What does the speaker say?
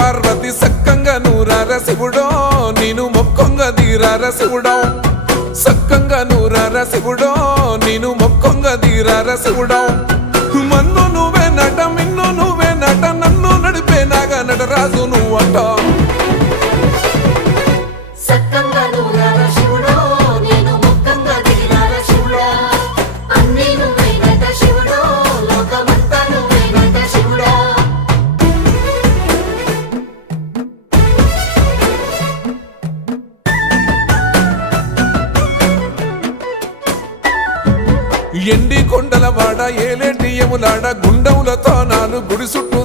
పార్వతి సక్కంగా నూరార శివుడో నేను మొక్కంగా తీరార శివుడో సక్కంగా నూరార శివుడో నేను మొక్కంగా తీరార శివుడో మన్ను నువ్వే నట మిన్ను నువ్వే నట నన్ను నడిపే నాగా నటరాజు నువ్వంట ఎండి కొండల వాడ ఏలేటి యములాడ గుండములతో నాలు గుడి చుట్టూ